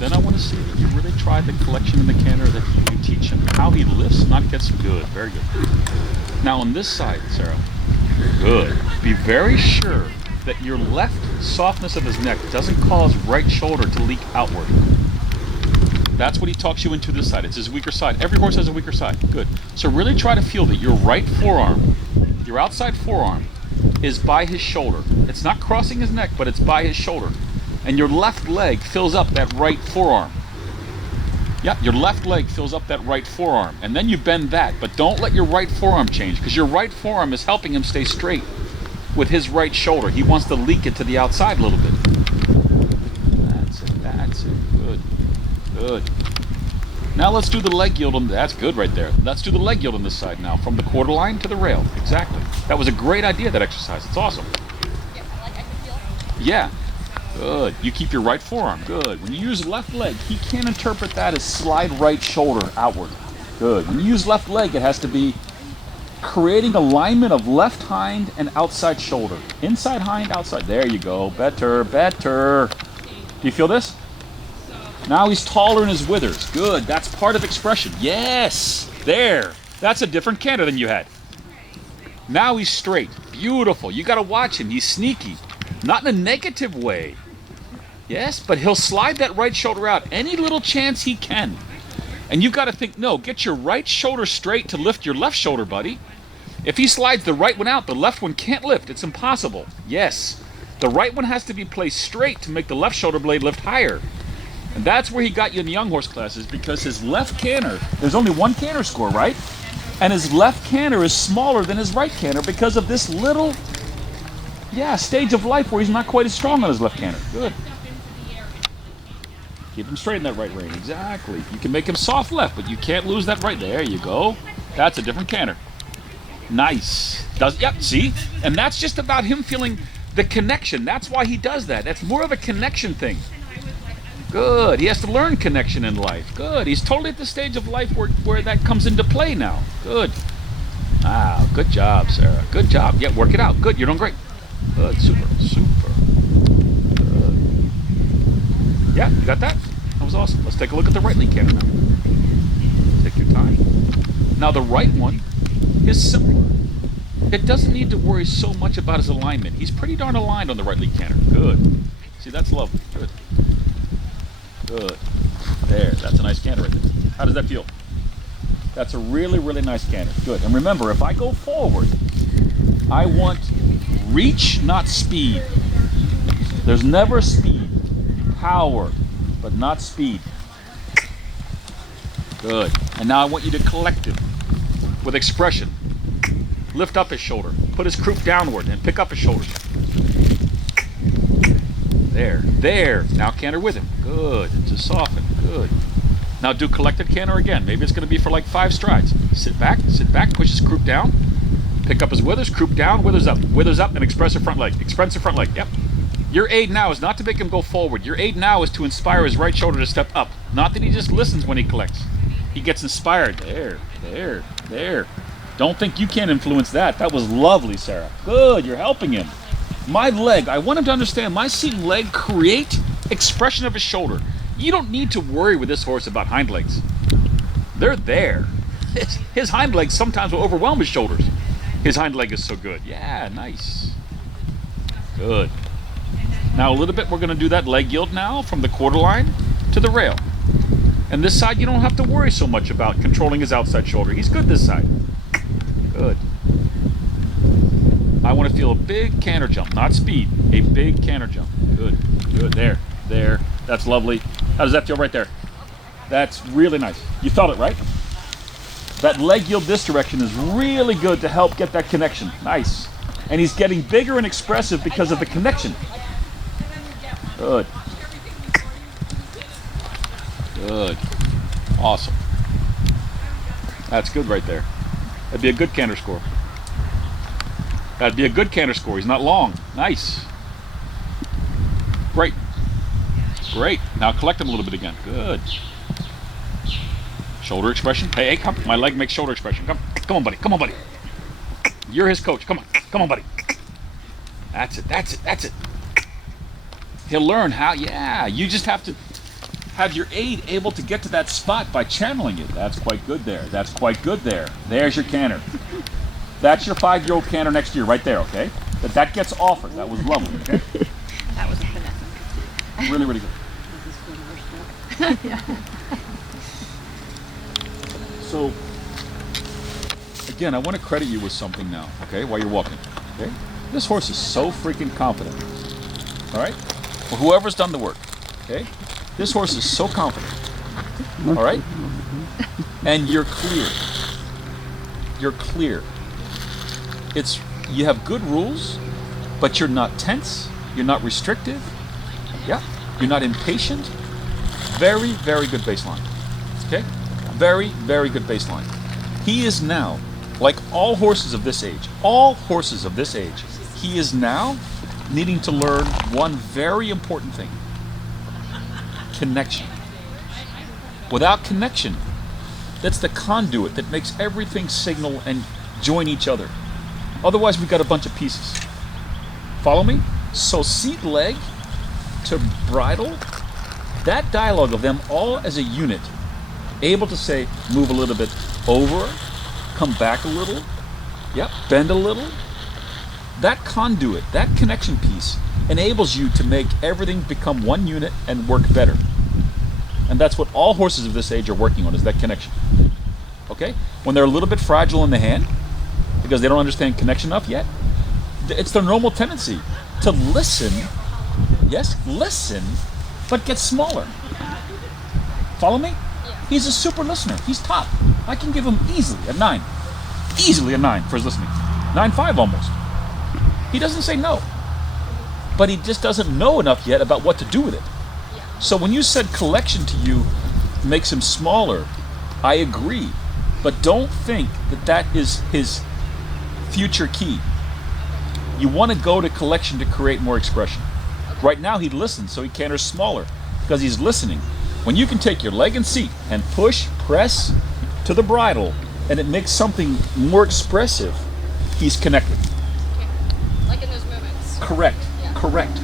Then I want to see that you really try the collection in the canter, that you teach him how he lifts, not gets good. Very good. Now on this side, Sarah, good. Be very sure that your left softness of his neck doesn't cause right shoulder to leak outward. That's what he talks you into this side. It's his weaker side. Every horse has a weaker side. Good. So really try to feel that your right forearm, your outside forearm, is by his shoulder. It's not crossing his neck, but it's by his shoulder. And your left leg fills up that right forearm. Yeah, your left leg fills up that right forearm. And then you bend that, but don't let your right forearm change, because your right forearm is helping him stay straight with his right shoulder. He wants to leak it to the outside a little bit. That's it, that's it. Good. Good. Now let's do the leg yield on, that's good right there. Let's do the leg yield on this side now, from the quarter line to the rail. Exactly. That was a great idea, that exercise. It's awesome. Yeah, I can feel it. Yeah. Good. You keep your right forearm. Good. When you use left leg, he can't interpret that as slide right shoulder outward. Good. When you use left leg, it has to be creating alignment of left hind and outside shoulder. Inside hind, outside. There you go. Better, better. Do you feel this? Now he's taller in his withers. Good. That's part of expression. Yes. There. That's a different canter than you had. Now he's straight. Beautiful. You got to watch him. He's sneaky. Not in a negative way. Yes, but he'll slide that right shoulder out any little chance he can. And you've got to think, no, get your right shoulder straight to lift your left shoulder, buddy. If he slides the right one out, the left one can't lift. It's impossible. Yes. The right one has to be placed straight to make the left shoulder blade lift higher. And that's where he got you in the young horse classes, because his left canter, there's only one canter score, right? And his left canter is smaller than his right canter because of this little, stage of life where he's not quite as strong on his left canter. Good. Keep him straight in that right rein. Exactly. You can make him soft left, but you can't lose that right. There you go. That's a different canter. Nice. Yep, see? And that's just about him feeling the connection. That's why he does that. That's more of a connection thing. Good. He has to learn connection in life. Good. He's totally at the stage of life where that comes into play now. Good. Wow. Good job, Sarah. Good job. Yeah, work it out. Good. You're doing great. Good. Super. Super. Good. Yeah, you got that? That was awesome. Let's take a look at the right lead canter now. Take your time. Now the right one is similar. It doesn't need to worry so much about his alignment. He's pretty darn aligned on the right lead canter. Good. See, that's lovely. Good. Good. There, that's a nice canter right there. How does that feel? That's a really, really nice canter. Good. And remember, if I go forward, I want reach, not speed. There's never speed. Power, but not speed. Good. And now I want you to collect him with expression. Lift up his shoulder. Put his croup downward and pick up his shoulders. There. There. Now canter with him. Good. Just soften. Good. Now do collected canter again. Maybe it's going to be for like 5 strides. Sit back, push his croup down. Pick up his withers, croup down, withers up, and expressive front leg. Expressive front leg. Yep. Your aid now is not to make him go forward. Your aid now is to inspire his right shoulder to step up. Not that he just listens when he collects. He gets inspired. There, there, there. Don't think you can't influence that. That was lovely, Sarah. Good, you're helping him. My leg, I want him to understand, my seated leg create expression of his shoulder. You don't need to worry with this horse about hind legs. They're there. His hind legs sometimes will overwhelm his shoulders. His hind leg is so good. Yeah, nice. Good. Now a little bit, we're going to do that leg yield now from the quarter line to the rail. And this side, you don't have to worry so much about controlling his outside shoulder. He's good this side. Good. I want to feel a big canter jump, not speed. A big canter jump. Good. Good. There. There. That's lovely. How does that feel right there? That's really nice. You felt it, right? That leg yield this direction is really good to help get that connection. Nice. And he's getting bigger and expressive because of the connection. Good. Good. Awesome. That's good right there. That'd be a good canter score. That'd be a good canter score. He's not long. Nice. Great. Great. Now collect him a little bit again. Good. Shoulder expression. Hey, come. My leg makes shoulder expression. Come. Come on, buddy. Come on, buddy. You're his coach. Come on. Come on, buddy. That's it. That's it. That's it. He'll learn how, you just have have your aid able to get to that spot by channeling it. That's quite good there. That's quite good there. There's your canter. That's your 5-year-old canter next year right there, okay? That gets offered. That was lovely, okay? That was a finesse. Really, really good. Yeah. So, again, I want to credit you with something now, okay, while you're walking, okay? This horse is so freaking confident, all right? Well, whoever's done the work, okay? This horse is so confident, all right? And you're clear. You're clear. You have good rules, but you're not tense, you're not restrictive, yeah? You're not impatient. Very, very good baseline, okay? Very, very good baseline. He is now, like all horses of this age, he is now needing to learn one very important thing: connection. Without connection, that's the conduit that makes everything signal and join each other. Otherwise, we've got a bunch of pieces. Follow me? So seat leg to bridle, that dialogue of them all as a unit, able to say, move a little bit over, come back a little, yep, bend a little. That conduit, that connection piece, enables you to make everything become one unit and work better. And that's what all horses of this age are working on, is that connection. Okay? When they're a little bit fragile in the hand, because they don't understand connection enough yet, it's their normal tendency to listen, yes, listen, but get smaller. Follow me? He's a super listener. He's top. I can give him easily a 9. Easily a 9 for his listening. 9.5 almost. He doesn't say no. But he just doesn't know enough yet about what to do with it. So when you said collection to you makes him smaller, I agree. But don't think that that is his future key. You want to go to collection to create more expression. Right now he listens, so he canters smaller because he's listening. When you can take your leg and seat and push, press to the bridle, and it makes something more expressive, he's connected. Okay. Like in those moments. Correct, Yeah. correct.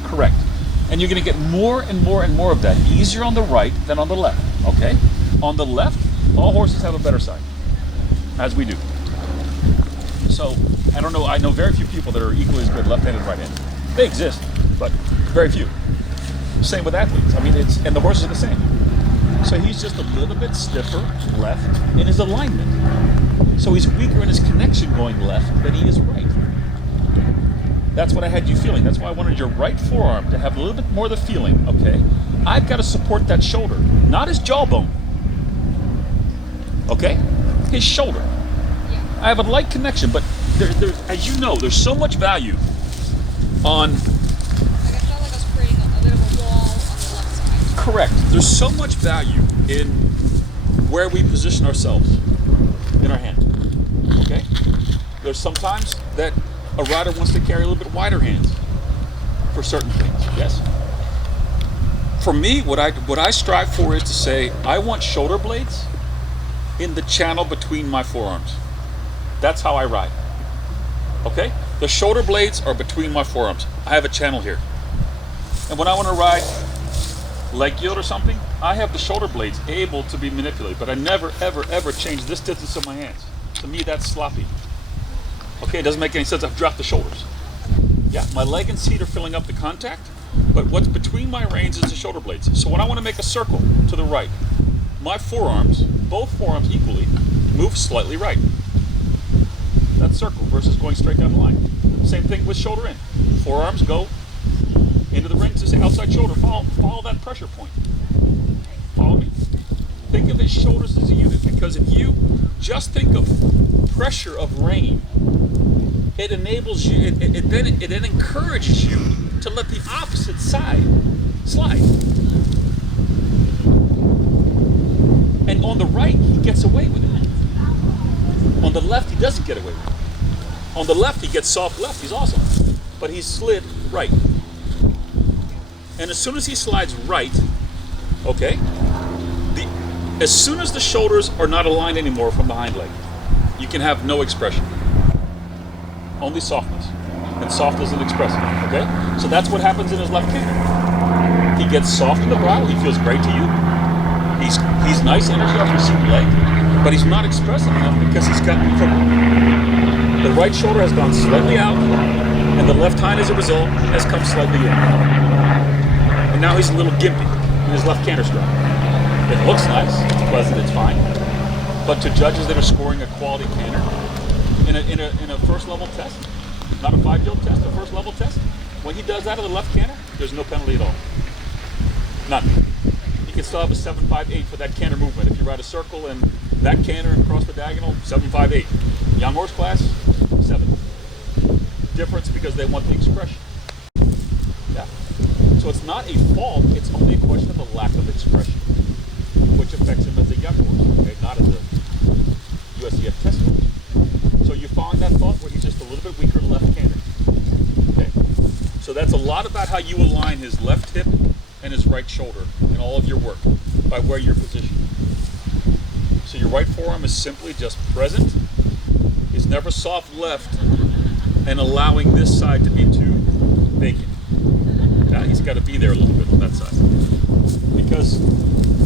And you're going to get more and more and more of that. Easier on the right than on the left, okay? On the left, all horses have a better side, as we do. So, I don't know, I know very few people that are equally as good left-handed, right-handed. They exist, but very few. Same with athletes. I mean, and the horses are the same. So he's just a little bit stiffer left in his alignment. So he's weaker in his connection going left than he is right. That's what I had you feeling. That's why I wanted your right forearm to have a little bit more of the feeling, okay? I've got to support that shoulder, not his jawbone. Okay? His shoulder. I have a light connection, but as you know, there's so much value on... Like I felt like I was creating a bit of a wall on the left side. Correct. There's so much value in where we position ourselves in our hand. Okay? There's sometimes that a rider wants to carry a little bit wider hands for certain things. Yes? For me, what I strive for is to say, I want shoulder blades in the channel between my forearms. That's how I ride. Okay? The shoulder blades are between my forearms. I have a channel here. And when I want to ride leg yield or something, I have the shoulder blades able to be manipulated, but I never, ever, ever change this distance of my hands. To me, that's sloppy. Okay, it doesn't make any sense. I've dropped the shoulders. Yeah, my leg and seat are filling up the contact, but what's between my reins is the shoulder blades. So when I want to make a circle to the right, my forearms, both forearms equally, move slightly right. That circle versus going straight down the line. Same thing with shoulder in. Forearms go into the rings to say outside shoulder. Follow that pressure point. Follow me? Think of his shoulders as a unit, because if you just think of pressure of rein, it enables you, it then encourages you to let the opposite side slide. And on the right, he gets away with it. On the left, he doesn't get away with it. On the left, he gets soft left. He's awesome. But he's slid right. And as soon as he slides right, okay, as soon as the shoulders are not aligned anymore from the hind leg, you can have no expression. Only softness. And soft isn't expressive, okay? So that's what happens in his left canter. He gets soft in the bridle. He feels great to you. He's nice energy off your seat leg, but he's not expressive enough because he's gotten crooked. The right shoulder has gone slightly out, and the left hind, as a result, has come slightly in. And now he's a little gimpy in his left canter strut. It looks nice, it's pleasant, it's fine. But to judges that are scoring a quality canter in a first level test, not a 5-year-old test, a first level test, when he does that of the left canter, there's no penalty at all. None. You can still have a 7.58 for that canter movement. If you ride a circle and that canter and cross the diagonal, 7.58. Young horse class, 7. Difference because they want the expression. Yeah. So it's not a fault, it's only a question of a lack of expression, which affects him as a young horse, okay, not as a USEF test horse. So you following that thought where he's just a little bit weaker in the left canter. Okay. So that's a lot about how you align his left hip and his right shoulder in all of your work by where you're positioned. So your right forearm is simply just present. He's never soft left and allowing this side to be too vacant. Yeah, he's got to be there a little bit on that side. Because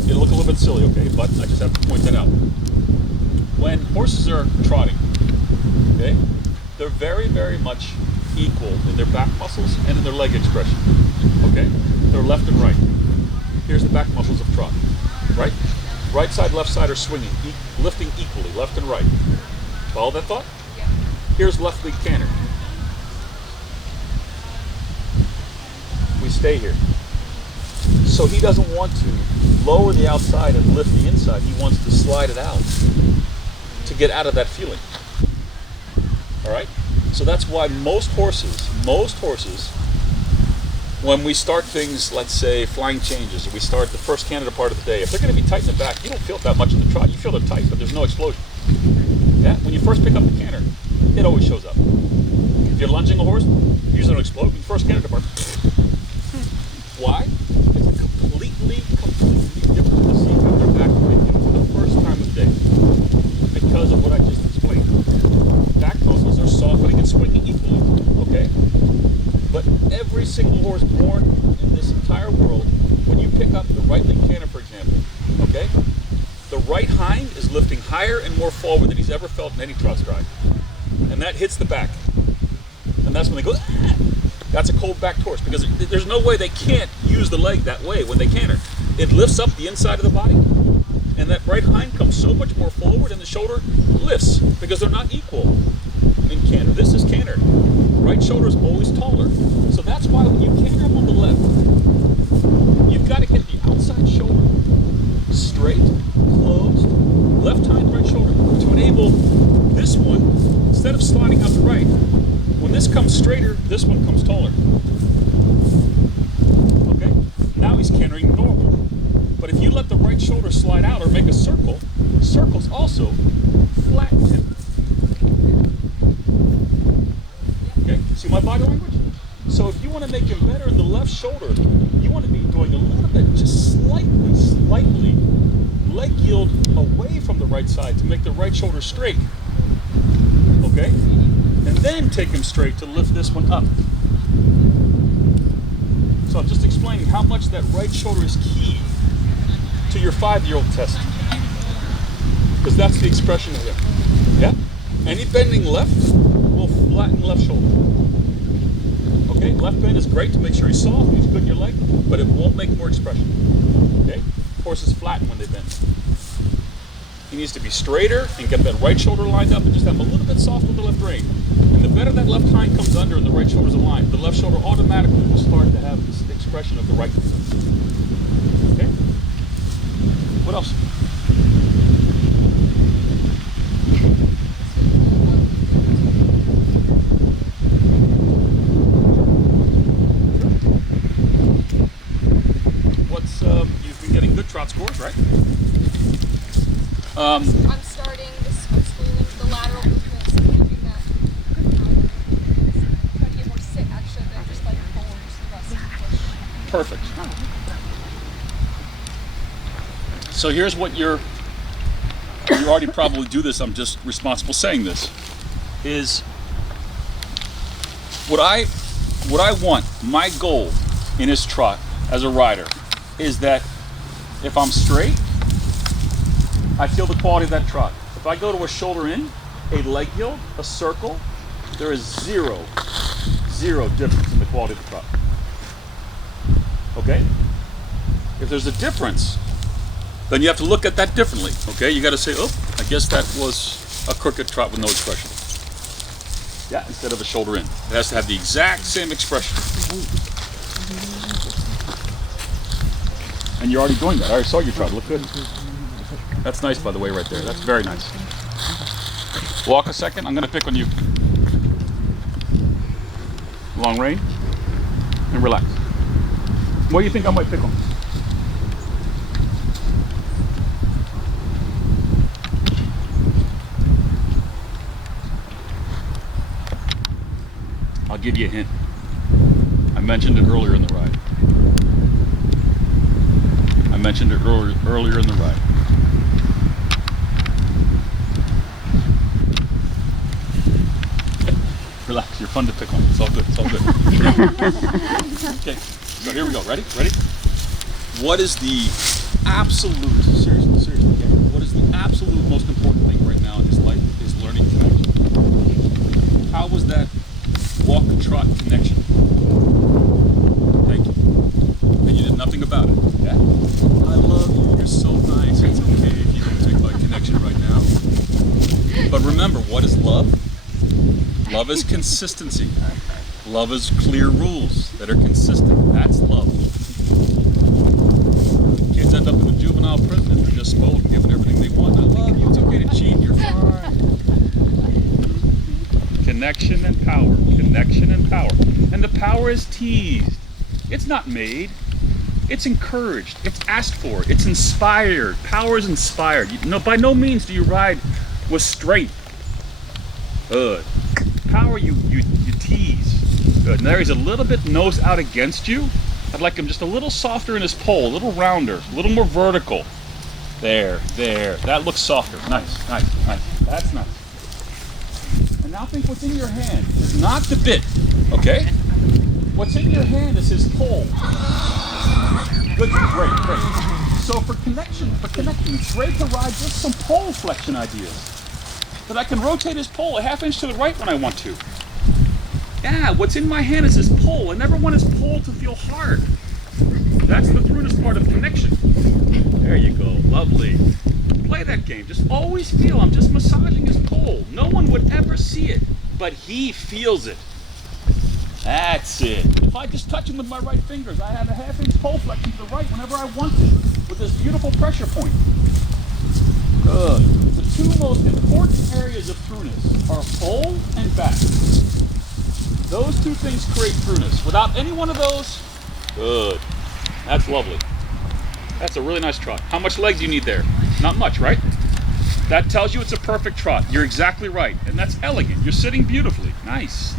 it'll look a little bit silly, okay, but I just have to point that out. When horses are trotting, okay, they're very, very much equal in their back muscles and in their leg expression, okay? They're left and right. Here's the back muscles of trot, right? Right side, left side are swinging, lifting equally, left and right. Follow that thought? Yeah. Here's left lead canter. We stay here. So he doesn't want to lower the outside and lift the inside. He wants to slide it out to get out of that feeling. All right? So that's why most horses, when we start things, let's say flying changes, or we start the first Canada part of the day, if they're going to be tight in the back, you don't feel it that much in the trot. You feel they're tight, but there's no explosion. Yeah? When you first pick up the canter, it always shows up. If you're lunging a horse, usually don't explode. First Canada part. Why? It's a completely different procedure in their back when they do it for the first time of the day. Because of what I just explained. Back muscles are softening and swinging equally, okay? But every single horse born in this entire world, when you pick up the right leg canter, for example, okay? The right hind is lifting higher and more forward than he's ever felt in any trot stride. And that hits the back. And that's when they go, ah! That's a cold backed horse, because there's no way they can't use the leg that way when they canter. It lifts up the inside of the body, and that right hind comes so much more forward, and the shoulder lifts, because they're not equal in canter. This is canter. Right shoulder is always taller. So that's why when you canter him on the left, you've got to get the outside shoulder straight, closed, left hind, right shoulder, to enable this one, instead of sliding out the right, when this comes straighter, this one comes taller. Okay? Now he's cantering normal. But if you let the right shoulder slide out or make a circle, circles also flatten him. Okay? See my body language? So if you want to make him better in the left shoulder, you want to be doing a little bit, just slightly leg yield away from the right side to make the right shoulder straight. Okay? And then take him straight to lift this one up. So I'm just explaining how much that right shoulder is key to your 5-year-old test. Because that's the expression of him. Yeah? Any bending left will flatten left shoulder. Okay? Left bend is great to make sure he's soft, he's good in your leg, but it won't make more expression. Okay? Horses flatten when they bend. He needs to be straighter and get that right shoulder lined up and just have a little bit soft with the left rein. And the better that left hind comes under and the right shoulder's aligned, the left shoulder automatically will start to have this expression of the right. Okay? What else? You've been getting good trot scores, right? I'm starting I'm schooling the lateral movements and keeping that trying to get more sit actually than just like forwards the rest of the push. Perfect. So here's what you already probably do this, I'm just responsible saying this, is what I want, my goal in his trot as a rider is that if I'm straight I feel the quality of that trot. If I go to a shoulder in, a leg yield, a circle, there is zero difference in the quality of the trot. Okay? If there's a difference, then you have to look at that differently. Okay? You got to say, oh, I guess that was a crooked trot with no expression. Yeah, instead of a shoulder in. It has to have the exact same expression. And you're already doing that. I already saw your trot. Look good. That's nice, by the way, right there. That's very nice. Walk a second. I'm going to pick on you. Long rein. And relax. What do you think I might pick on? I'll give you a hint. I mentioned it earlier in the ride. I mentioned it earlier in the ride. Relax, you're fun to pick on. It's all good, it's all good. Okay, so here we go. Ready? Ready? What is the absolute, seriously, okay, what is the absolute most important thing right now in this life is learning connection. How was that walk and trot connection? Thank you. And you did nothing about it. Yeah? I love you, you're so nice. It's okay if you don't take my connection right now. But remember, what is love? Love is consistency. Love is clear rules that are consistent. That's love. Kids end up in a juvenile prison if they're just spoiled and given everything they want. I love you. It's okay to cheat. You're fine. Connection and power. Connection and power. And the power is teased. It's not made. It's encouraged. It's asked for. It's inspired. Power is inspired. By no means do you ride with strength. Good. Power you tease. Good. And there he's a little bit nose out against you. I'd like him just a little softer in his pole, a little rounder, a little more vertical. There. That looks softer. Nice. That's nice. And now think what's in your hand is not the bit, okay? What's in your hand is his pole. Good, great. So for connecting, it's great to ride just some pole flexion ideas. That I can rotate his pole a half inch to the right when I want to. Yeah, what's in my hand is his pole. I never want his pole to feel hard. That's the throughness part of connection. There you go, lovely. Play that game. Just always feel I'm just massaging his pole. No one would ever see it, but he feels it. That's it. If I just touch him with my right fingers, I have a half inch pole flexion to the right whenever I want to, with this beautiful pressure point. Good. The two most important areas of throughness are pole and back. Those two things create throughness. Without any one of those, good. That's lovely. That's a really nice trot. How much leg do you need there? Not much, right? That tells you it's a perfect trot. You're exactly right. And that's elegant. You're sitting beautifully. Nice.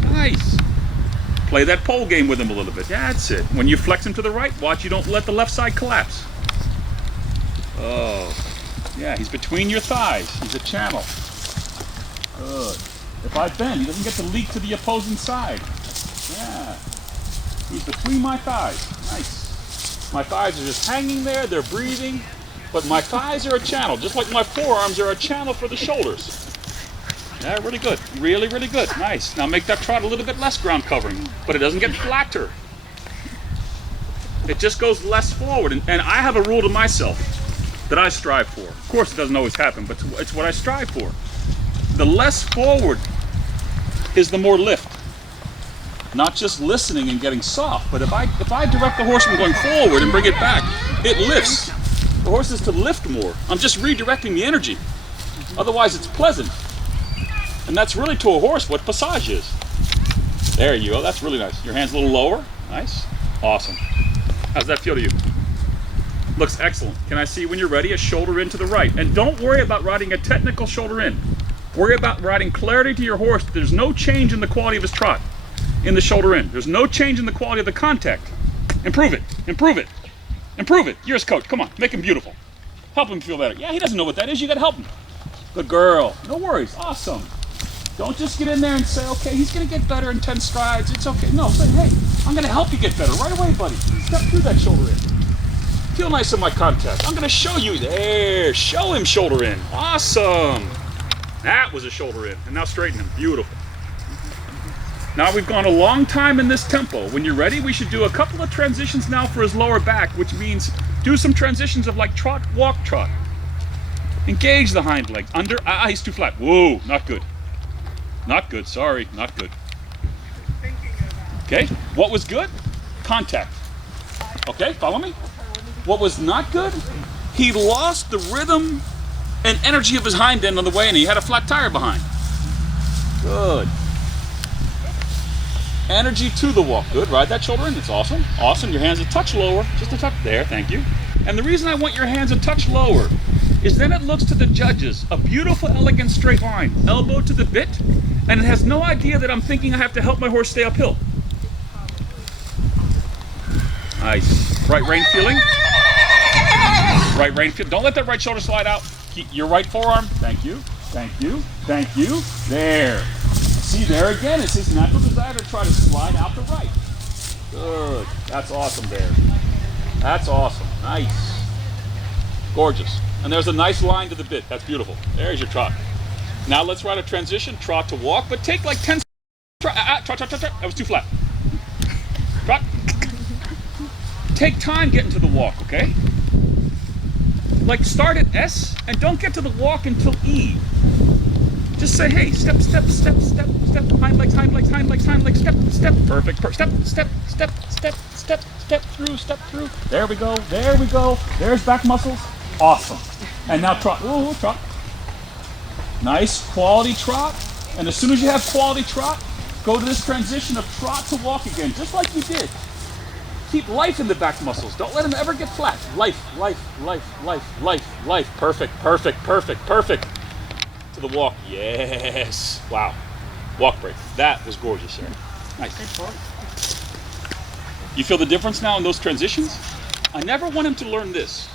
Play that pole game with him a little bit. That's it. When you flex him to the right, watch you don't let the left side collapse. Oh. Yeah, he's between your thighs. He's a channel. Good. If I bend, he doesn't get to leak to the opposing side. Yeah. He's between my thighs. Nice. My thighs are just hanging there. They're breathing. But my thighs are a channel, just like my forearms are a channel for the shoulders. Yeah, really good. Really good. Nice. Now make that trot a little bit less ground covering, but it doesn't get flatter. It just goes less forward. And I have a rule to myself that I strive for. Of course, it doesn't always happen, but it's what I strive for. The less forward is the more lift. Not just listening and getting soft, but if I direct the horse from going forward and bring it back, it lifts. The horse is to lift more. I'm just redirecting the energy. Otherwise, it's pleasant. And that's really to a horse what passage is. There you go. That's really nice. Your hand's a little lower. Nice. Awesome. How's that feel to you? Looks excellent. Can I see when you're ready a shoulder in to the right? And don't worry about riding a technical shoulder in. Worry about riding clarity to your horse. There's no change in the quality of his trot in the shoulder in. There's no change in the quality of the contact. Improve it. You're his coach. Come on, make him beautiful. Help him feel better. Yeah, he doesn't know what that is. You got to help him. Good girl. No worries. Awesome. Don't just get in there and say, okay, he's going to get better in 10 strides. It's okay. No, say, hey, I'm going to help you get better right away, buddy. Step through that shoulder in. Feel nice in my contact. I'm gonna show you. There, show him shoulder in. Awesome. That was a shoulder in. And now straighten him. Beautiful. Now we've gone a long time in this tempo. When you're ready, we should do a couple of transitions now for his lower back, which means do some transitions of like trot, walk, trot. Engage the hind legs. Under, he's too flat. Whoa, not good. Not good, sorry, not good. Okay, what was good? Contact. Okay, follow me? What was not good? He lost the rhythm and energy of his hind end on the way, and he had a flat tire behind. Good. Energy to the walk. Good. Ride that shoulder in. That's awesome. Awesome. Your hands a touch lower. Just a touch. There. Thank you. And the reason I want your hands a touch lower is then it looks to the judges a beautiful, elegant straight line. Elbow to the bit. And it has no idea that I'm thinking I have to help my horse stay uphill. Nice. Right rein feeling. Right rein feel. Don't let that right shoulder slide out. Keep your right forearm. Thank you. Thank you. Thank you. There. See, there again, it's his natural desire to try to slide out the right. Good. That's awesome there. That's awesome. Nice. Gorgeous. And there's a nice line to the bit. That's beautiful. There's your trot. Now let's ride a transition, trot to walk, but take like 10 trot, trot, trot, trot, trot. That was too flat. Trot. Take time getting to the walk, okay? Like start at S and don't get to the walk until E. Just say, hey, step, step, step, step, step, hind legs, hind legs, hind legs, hind legs, step, step, perfect, step, step, step, step, step, step through. There we go, there we go. There's back muscles. Awesome. And now trot. Ooh, trot. Nice quality trot. And as soon as you have quality trot, go to this transition of trot to walk again, just like you did. Keep life in the back muscles. Don't let them ever get flat. Life, life, life, life, life, life. Perfect, perfect, perfect, perfect. To the walk. Yes. Wow. Walk break. That was gorgeous, Sarah. Nice. You feel the difference now in those transitions? I never want him to learn this.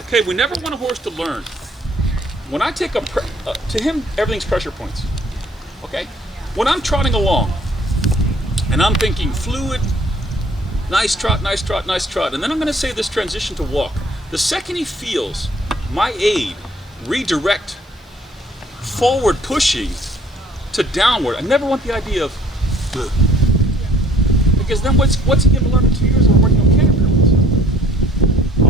Okay, we never want a horse to learn. When I take to him, everything's pressure points. Okay? When I'm trotting along and I'm thinking fluid, nice trot, nice trot, nice trot, and then I'm going to say this transition to walk. The second he feels my aid redirect forward pushing to downward, I never want the idea of because then what's he going to learn in 2 years of working on canter drills?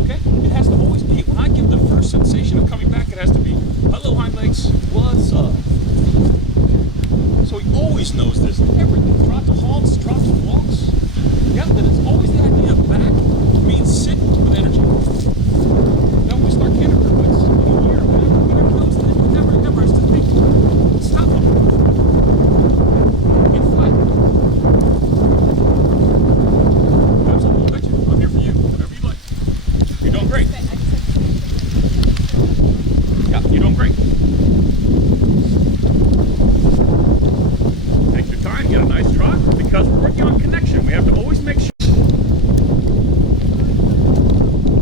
Okay? It has to always be, when I give the first sensation of coming back, it has to be, hello hind legs, what's up? So he always knows this. Everything, trot to halts, trot to walks. Yeah, that it's always the idea of back means sit with energy. Then when we start canter drills, in a year, whatever those things, never is to think, stop them. Get flat. Absolutely, bet you. I'm here for you. Whatever you like. You're doing great. Yeah, you're doing great. Take your time, get a nice trot, because we're working on connection. We have to always make sure.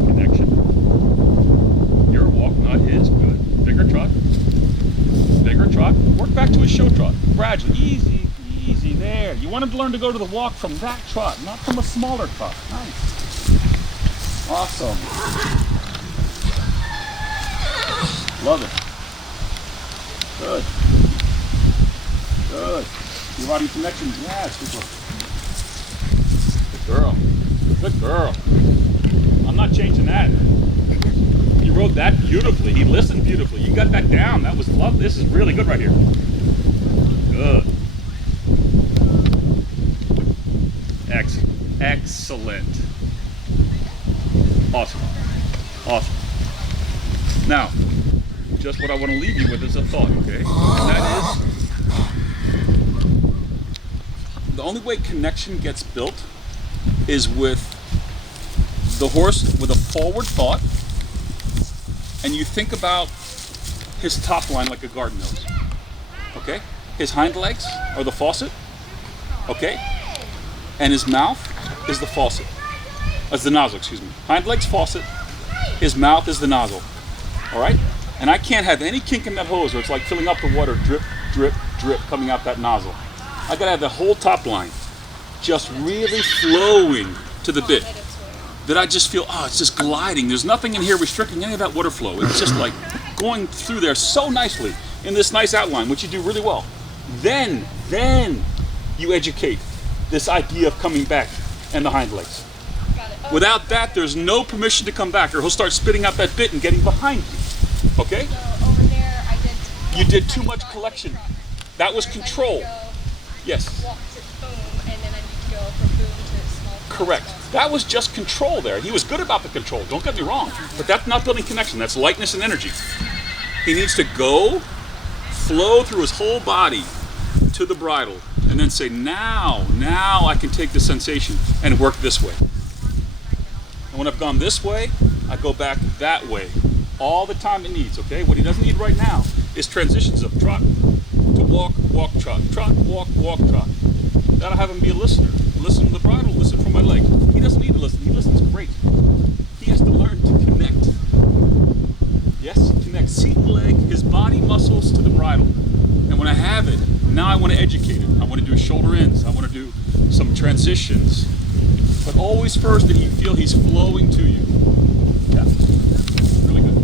Connection. Your walk, not his. Good. Bigger trot. Bigger trot. Work back to his show trot. Gradually. Easy, easy. There. You want him to learn to go to the walk from that trot, not from a smaller trot. Nice. Awesome. Love it. Good. Good. You're riding connection. Yes, good girl. Good girl. I'm not changing that. You rode that beautifully. He listened beautifully. You got that down. That was love. This is really good right here. Good. Excellent. Excellent. Awesome. Awesome. Now, just what I want to leave you with is a thought, okay? And that is, the only way connection gets built is with the horse with a forward thought, and you think about his top line like a garden hose, okay? His hind legs are the faucet, okay? And his mouth is the faucet. That's the nozzle, excuse me. Hind legs faucet, his mouth is the nozzle, all right? And I can't have any kink in that hose where it's like filling up the water, drip, drip, drip, coming out that nozzle. I gotta have the whole top line just really flowing to the bit. that I just feel, oh, it's just gliding. There's nothing in here restricting any of that water flow. It's just like going through there so nicely in this nice outline, which you do really well. Then you educate this idea of coming back and the hind legs. Got it. Oh, Without that, there's no permission to come back, or he'll start spitting out that bit and getting behind you. Okay? so over there, I did. You did too much collection. That was I need to control. go Yes. walk to boom, and then I need to go from boom to small. Correct. That was just control there. He was good about the control, don't get me wrong. But that's not building connection, that's lightness and energy. He needs to go, flow through his whole body to the bridle, and then say, now I can take the sensation and work this way. And when I've gone this way, I go back that way. All the time it needs, okay? What he doesn't need right now is transitions of trot to walk, walk, trot, walk, trot. That'll have him be a listener. Listen to the bridle, listen for my leg. He doesn't need to listen, he listens great. He has to learn to connect. Yes, connect seat leg, his body muscles to the bridle. And when I have it, now I want to educate it. I want to do shoulder ins, I want to do some transitions. But always first that you feel he's flowing to you. Yeah, really good.